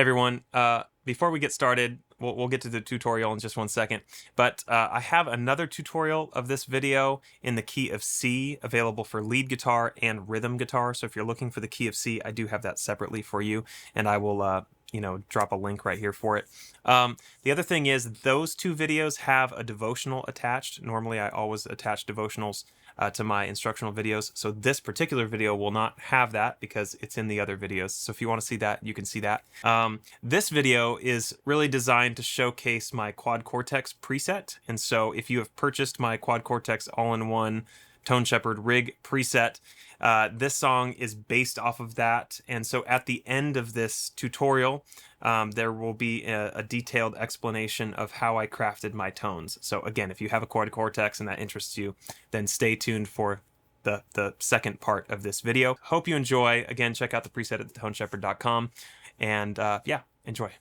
Hey everyone, before we get started, we'll get to the tutorial in just one second, but I have another tutorial of this video in the key of C available for lead guitar and rhythm guitar. So if you're looking for the key of C, I do have that separately for you, and I will drop a link right here for it. The other thing is those two videos have a devotional attached. Normally I always attach devotionals to my instructional videos. So this particular video will not have that because it's in the other videos. So if you want to see that, you can see that. This video is really designed to showcase my Quad Cortex preset. And so if you have purchased my Quad Cortex all-in-one Tone Shepherd rig preset, this song is based off of that. And so at the end of this tutorial, there will be a detailed explanation of how I crafted my tones. So again, if you have a Quad Cortex and that interests you, then stay tuned for the second part of this video. Hope you enjoy. Again, check out the preset at toneshepherd.com. And yeah, enjoy.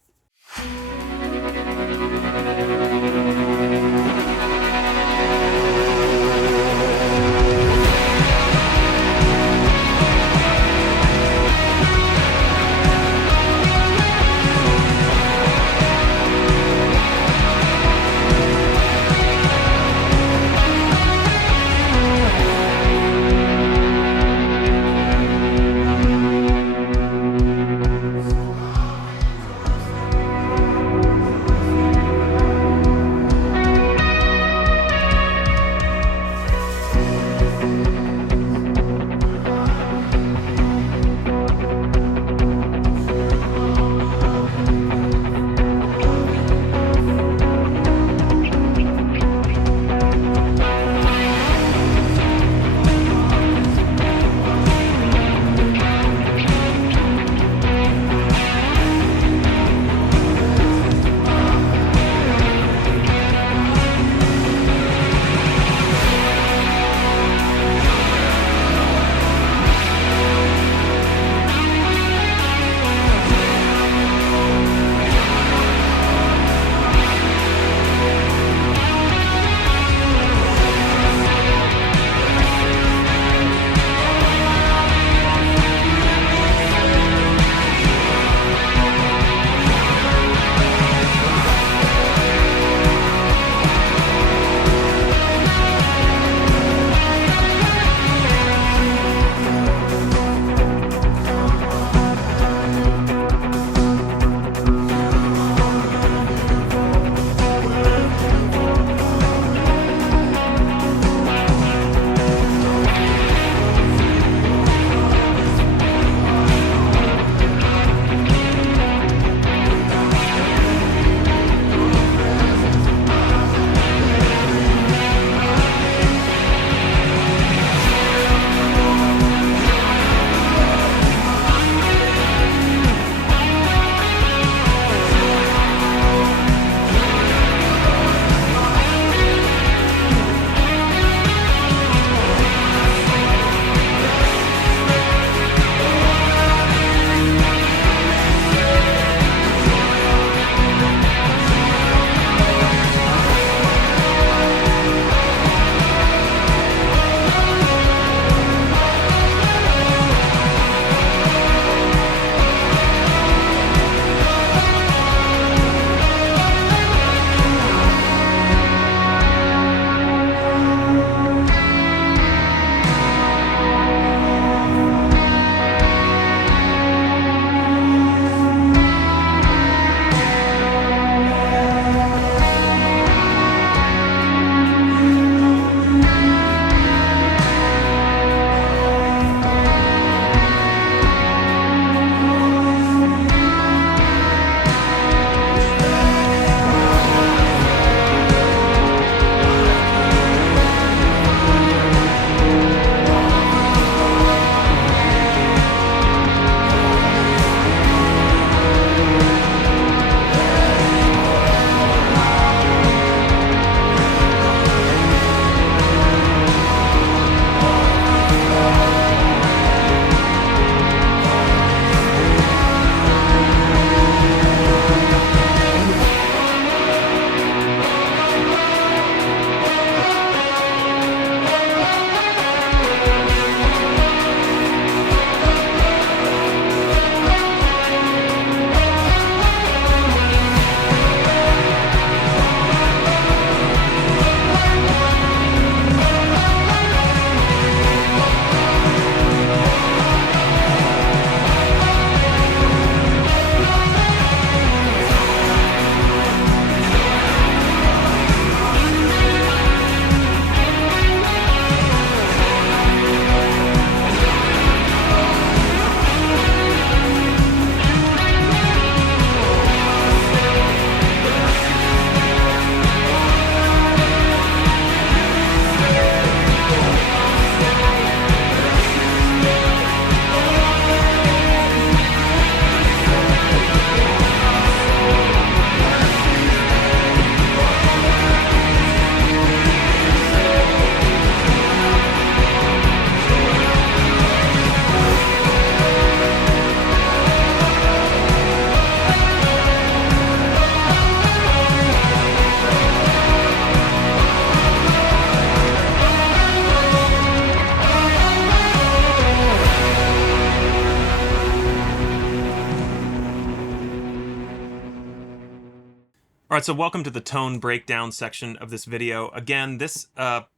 All right, so welcome to the tone breakdown section of this video. Again, this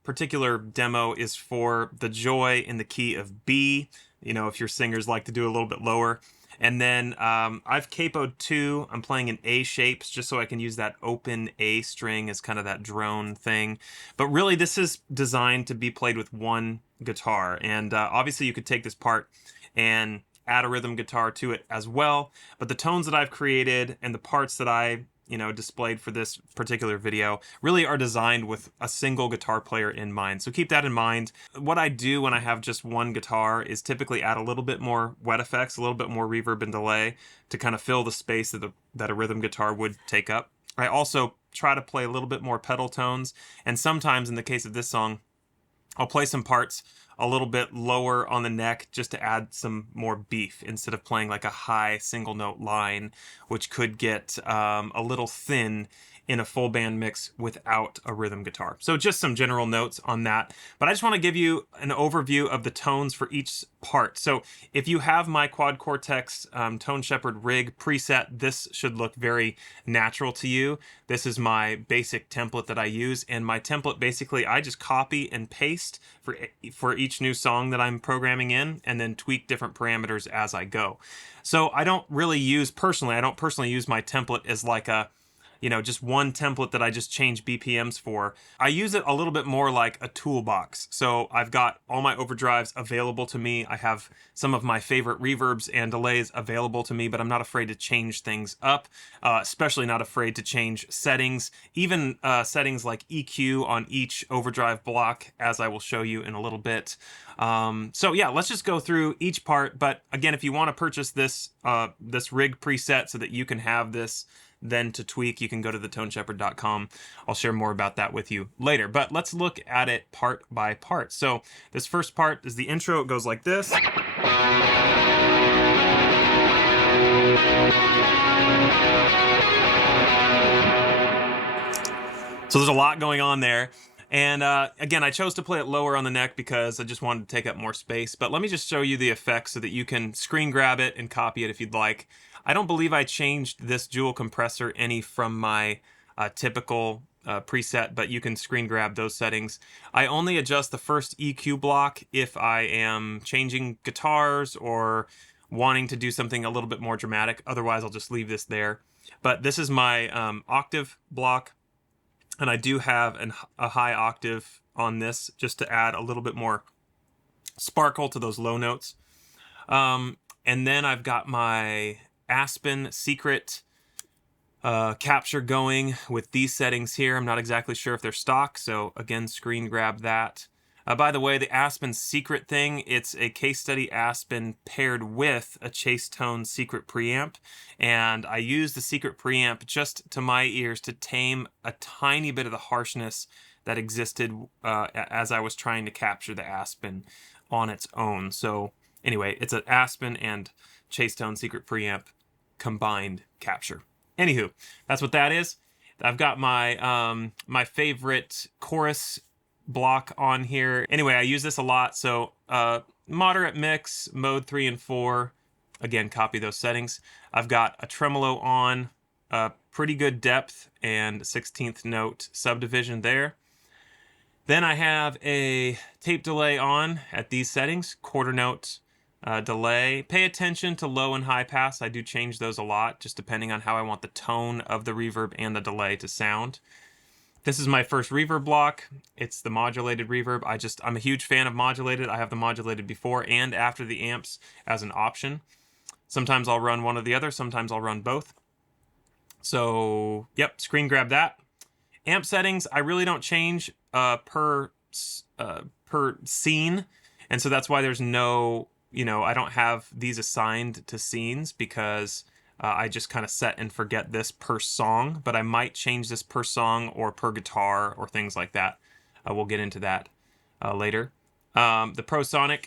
particular demo is for the Joy in the key of B, you know, if your singers like to do a little bit lower. And then I've capoed 2. I'm playing in A shapes just so I can use that open A string as kind of that drone thing. But really, this is designed to be played with one guitar. And obviously, you could take this part and add a rhythm guitar to it as well. But the tones that I've created and the parts that I displayed for this particular video really are designed with a single guitar player in mind. So keep that in mind. What I do when I have just one guitar is typically add a little bit more wet effects, a little bit more reverb and delay to kind of fill the space that a rhythm guitar would take up. I also try to play a little bit more pedal tones, and sometimes in the case of this song, I'll play some parts a little bit lower on the neck just to add some more beef instead of playing like a high single note line, which could get a little thin in a full band mix without a rhythm guitar. So just some general notes on that. But I just want to give you an overview of the tones for each part. So if you have my Quad Cortex Tone Shepherd rig preset, this should look very natural to you. This is my basic template that I use, and my template basically I just copy and paste for each new song that I'm programming in, and then tweak different parameters as I go. So I don't really use I don't personally use my template as like a just one template that I just change BPMs for. I use it a little bit more like a toolbox. So I've got all my overdrives available to me. I have some of my favorite reverbs and delays available to me, but I'm not afraid to change things up, especially not afraid to change settings, even settings like EQ on each overdrive block, as I will show you in a little bit. So yeah, let's just go through each part. But again, if you want to purchase this rig preset so that you can have this then to tweak, you can go to thetoneshepherd.com. I'll share more about that with you later. But let's look at it part by part. So this first part is the intro. It goes like this. So there's a lot going on there. And again, I chose to play it lower on the neck because I just wanted to take up more space. But let me just show you the effects so that you can screen grab it and copy it if you'd like. I don't believe I changed this dual compressor any from my typical preset, but you can screen grab those settings. I only adjust the first EQ block if I am changing guitars or wanting to do something a little bit more dramatic. Otherwise, I'll just leave this there. But this is my octave block. And I do have a high octave on this just to add a little bit more sparkle to those low notes. And then I've got my Aspen secret capture going with these settings here. I'm not exactly sure if they're stock, so again, screen grab that. By the way, the Aspen secret thing, it's a case study Aspen paired with a Chase Tone secret preamp, and I use the secret preamp just to my ears to tame a tiny bit of the harshness that existed as I was trying to capture the Aspen on its own. So anyway, it's an Aspen and Chase Tone secret preamp combined capture. Anywho, that's what that is. I've got my my favorite chorus block on here. Anyway, I use this a lot, so moderate mix, mode 3 and 4. Again, copy those settings. I've got a tremolo on, pretty good depth and 16th note subdivision there. Then I have a tape delay on at these settings, quarter note delay. Pay attention to low and high pass. I do change those a lot, just depending on how I want the tone of the reverb and the delay to sound. This is my first reverb block. It's the modulated reverb. I'm a huge fan of modulated. I have the modulated before and after the amps as an option. Sometimes I'll run one or the other. Sometimes I'll run both. So, yep, screen grab that. Amp settings, I really don't change per scene. And so that's why there's no, I don't have these assigned to scenes because I just kind of set and forget this per song, but I might change this per song or per guitar or things like that. We'll get into that later. The PreSonic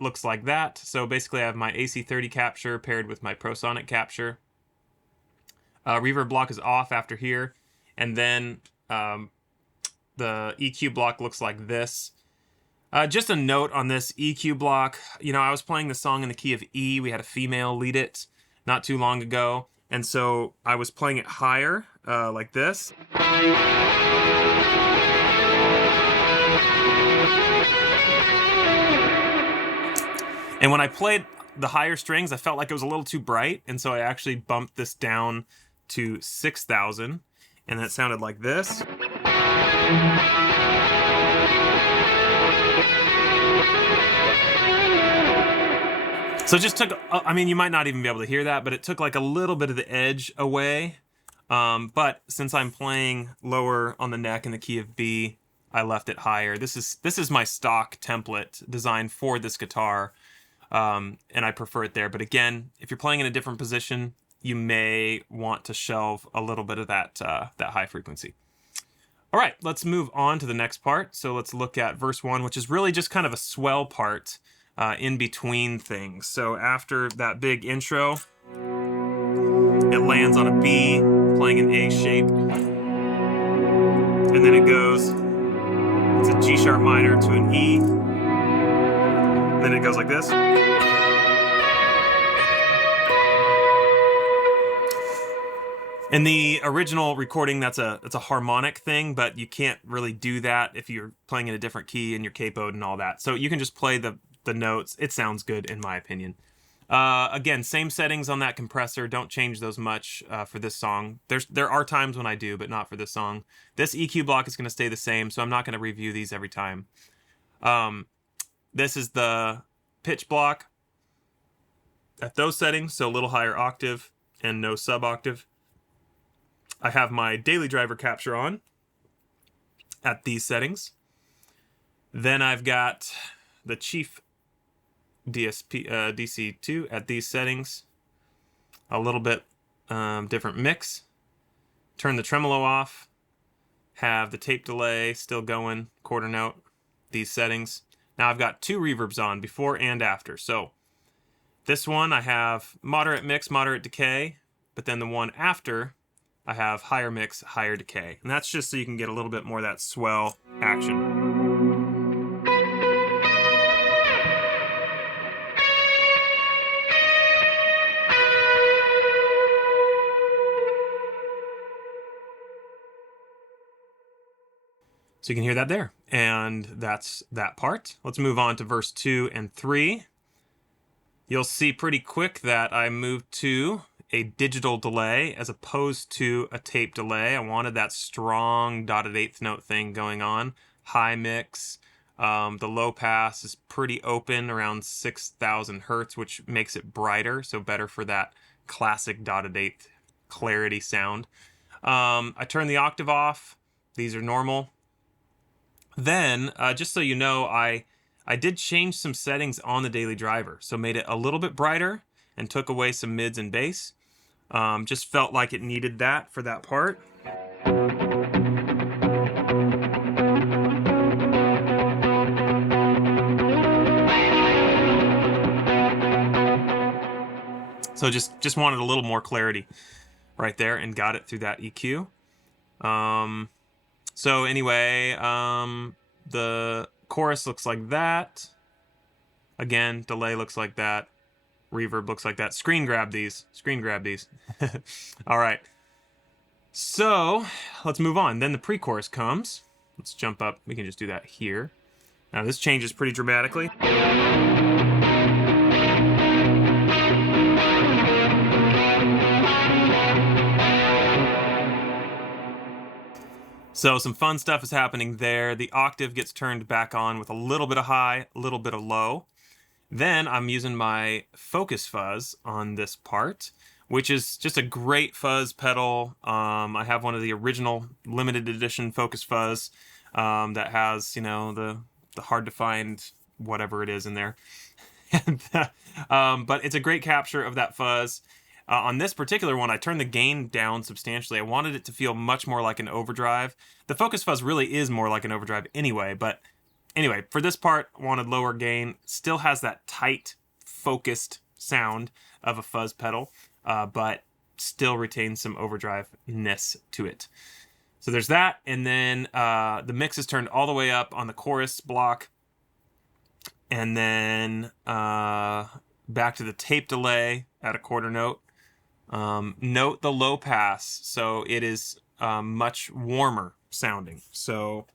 looks like that. So basically I have my AC30 capture paired with my PreSonic capture. Reverb block is off after here. And then the EQ block looks like this. Just a note on this EQ block. I was playing the song in the key of E. We had a female lead it not too long ago, And so I was playing it higher, like this. And when I played the higher strings, I felt like it was a little too bright, and so I actually bumped this down to 6,000, and that sounded like this. So it just took, I mean, you might not even be able to hear that, but it took like a little bit of the edge away. But since I'm playing lower on the neck in the key of B, I left it higher. This is my stock template designed for this guitar. And I prefer it there. But again, if you're playing in a different position, you may want to shelve a little bit of that high frequency. All right, let's move on to the next part. So let's look at verse 1, which is really just kind of a swell part in between things. So after that big intro, it lands on a B, playing an A shape, and then it goes, it's a G sharp minor to an E, then it goes like this. In the original recording, that's a harmonic thing, but you can't really do that if you're playing in a different key and you're capoed and all that. So you can just play the notes. It sounds good in my opinion. Again, same settings on that compressor. Don't change those much for this song. There are times when I do, but not for this song. This EQ block is going to stay the same, so I'm not going to review these every time. This is the pitch block at those settings, so a little higher octave and no sub-octave. I have my daily driver capture on at these settings. Then I've got the Chief DC2 at these settings. A little bit different mix. Turn the tremolo off. Have the tape delay still going, quarter note, these settings. Now I've got two reverbs on, before and after. So this one I have moderate mix, moderate decay, but then the one after I have higher mix, higher decay. And that's just so you can get a little bit more of that swell action. So you can hear that there. And that's that part. Let's move on to verse 2 and 3. You'll see pretty quick that I moved to a digital delay as opposed to a tape delay. I wanted that strong dotted eighth note thing going on. High mix. The low pass is pretty open, around 6,000 hertz, which makes it brighter, so better for that classic dotted eighth clarity sound. I turned the octave off. These are normal. Then, just so you know, I did change some settings on the daily driver, so made it a little bit brighter and took away some mids and bass. Just felt like it needed that for that part. So just wanted a little more clarity right there and got it through that EQ. So anyway, the chorus looks like that. Again, delay looks like that. Reverb looks like that. Screen grab these. Screen grab these. All right. So let's move on. Then the pre-chorus comes. Let's jump up. We can just do that here. Now this changes pretty dramatically. So some fun stuff is happening there. The octave gets turned back on with a little bit of high, a little bit of low. Then I'm using my focus fuzz on this part, which is just a great fuzz pedal. I have one of the original limited edition focus fuzz that has, you know, the hard to find whatever it is in there. But it's a great capture of that fuzz. On this particular one, I turned the gain down substantially. I wanted it to feel much more like an overdrive. The focus fuzz really is more like an overdrive anyway, but anyway, for this part, I wanted lower gain. Still has that tight, focused sound of a fuzz pedal, but still retains some overdrive-ness to it. So there's that, and then the mix is turned all the way up on the chorus block, and then back to the tape delay at a quarter note. Note the low pass, so it is much warmer sounding. So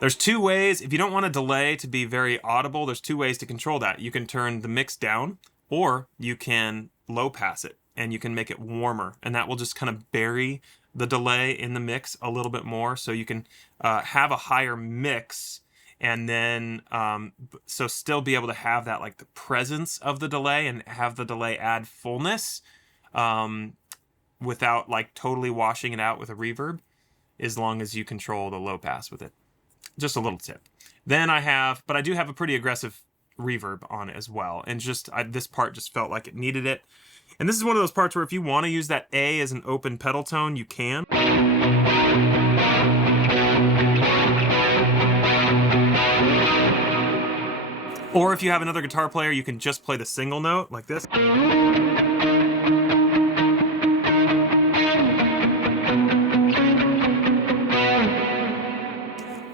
there's two ways. If you don't want a delay to be very audible, there's two ways to control that. You can turn the mix down, or you can low pass it, and you can make it warmer, and that will just kind of bury the delay in the mix a little bit more, so you can have a higher mix, and then so still be able to have that, like, the presence of the delay and have the delay add fullness without like totally washing it out with a reverb, as long as you control the low pass with it. Just a little tip. Then but I do have a pretty aggressive reverb on it as well, and this part just felt like it needed it. And this is one of those parts where if you want to use that A as an open pedal tone, you can. Or if you have another guitar player, you can just play the single note like this.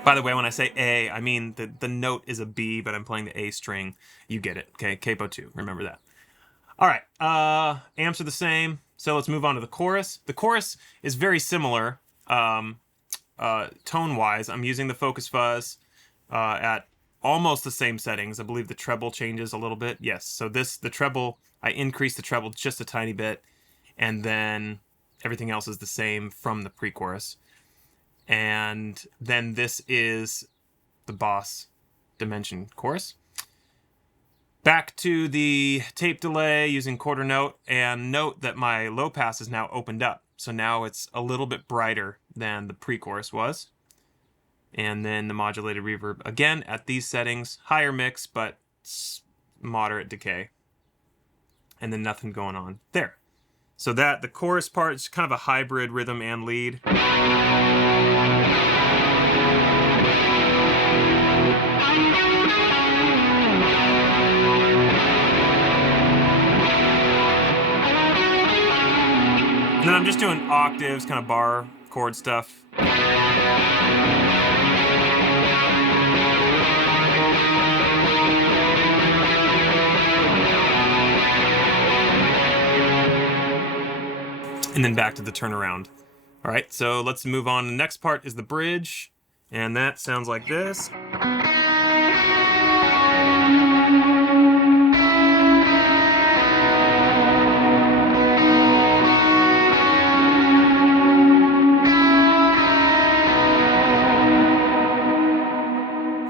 By the way, when I say A, I mean the note is a B, but I'm playing the A string. You get it, okay? Capo 2, remember that. All right, amps are the same, so let's move on to the chorus. The chorus is very similar tone-wise. I'm using the Focus Fuzz at almost the same settings. I believe the treble changes a little bit. Yes, so the treble, I increased the treble just a tiny bit, and then everything else is the same from the pre-chorus. And then this is the Boss Dimension chorus. Back to the tape delay using quarter note, and note that my low pass is now opened up. So now it's a little bit brighter than the pre-chorus was. And then the modulated reverb, again, at these settings, higher mix, but moderate decay. And then nothing going on there. So the chorus part is kind of a hybrid rhythm and lead. And then I'm just doing octaves, kind of bar chord stuff. And then back to the turnaround. All right, so let's move on. The next part is the bridge, and that sounds like this.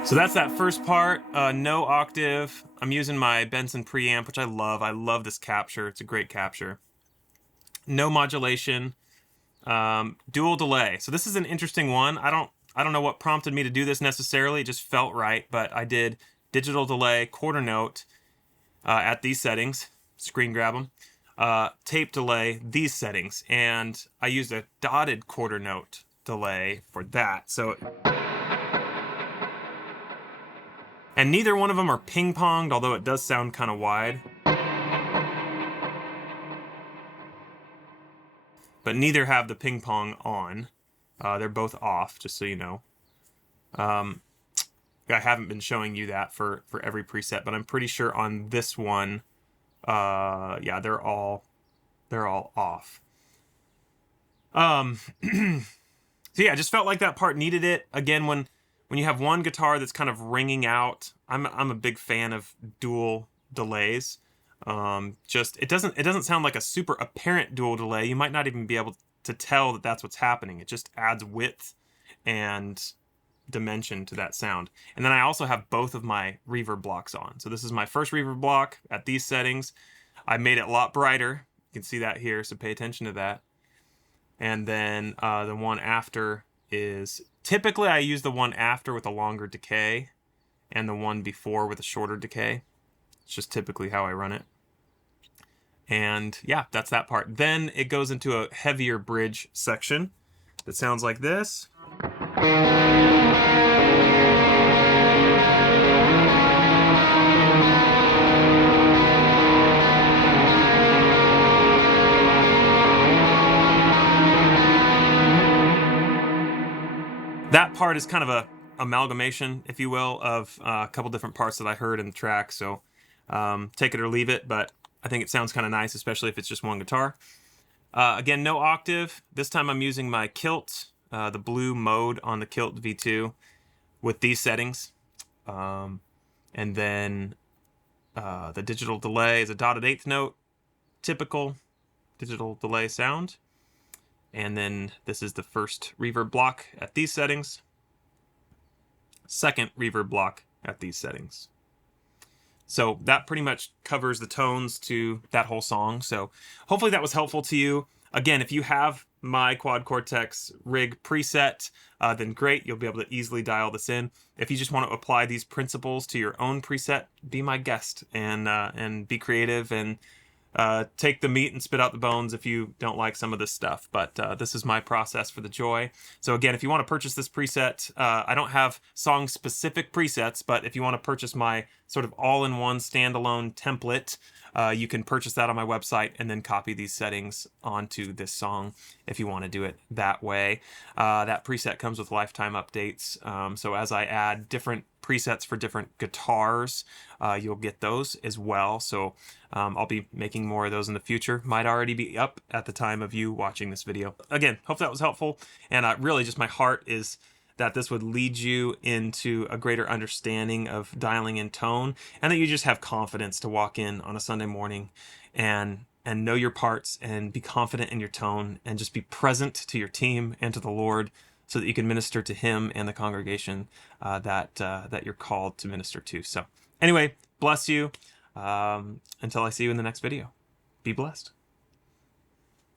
So that's that first part, no octave. I'm using my Benson preamp, which I love. I love this capture. It's a great capture. No modulation, dual delay. So this is an interesting one. I don't know what prompted me to do this necessarily. It just felt right, but I did digital delay, quarter note at these settings. Screen grab them. Tape delay, these settings, and I used a dotted quarter note delay for that. So. And neither one of them are ping-ponged, although it does sound kind of wide. But neither have the ping-pong on. They're both off, just so you know. I haven't been showing you that for every preset, but I'm pretty sure on this one, yeah, they're all off. So yeah, I just felt like that part needed it. Again, when you have one guitar that's kind of ringing out, I'm a big fan of dual delays. It doesn't sound like a super apparent dual delay. You might not even be able to tell that that's what's happening. It just adds width and dimension to that sound. And then I also have both of my reverb blocks on. So this is my first reverb block at these settings. I made it a lot brighter. You can see that here, so pay attention to that. And then the one after is, typically I use the one after with a longer decay and the one before with a shorter decay. It's just typically how I run it. And yeah, that's that part. Then it goes into a heavier bridge section that sounds like this. That part is kind of amalgamation, if you will, of a couple different parts that I heard in the track. So take it or leave it, but I think it sounds kind of nice, especially if it's just one guitar. Again, no octave. This time I'm using my Kilt, the blue mode on the Kilt V2 with these settings. And then the digital delay is a dotted eighth note, typical digital delay sound. And then this is the first reverb block at these settings. Second reverb block at these settings. So that pretty much covers the tones to that whole song. So hopefully that was helpful to you. Again, if you have my Quad Cortex rig preset, then great, you'll be able to easily dial this in. If you just want to apply these principles to your own preset, be my guest and be creative and take the meat and spit out the bones if you don't like some of this stuff. But this is my process for the joy. So again, if you want to purchase this preset, I don't have song-specific presets, but if you want to purchase my sort of all-in-one standalone template, you can purchase that on my website and then copy these settings onto this song if you want to do it that way. That preset comes with lifetime updates. So as I add different presets for different guitars, you'll get those as well. So I'll be making more of those in the future. Might already be up at the time of you watching this video. Again, hope that was helpful. And really just my heart is that this would lead you into a greater understanding of dialing in tone, and that you just have confidence to walk in on a Sunday morning and know your parts and be confident in your tone and just be present to your team and to the Lord so that you can minister to Him and the congregation that you're called to minister to. So anyway, bless you. Until I see you in the next video. Be blessed.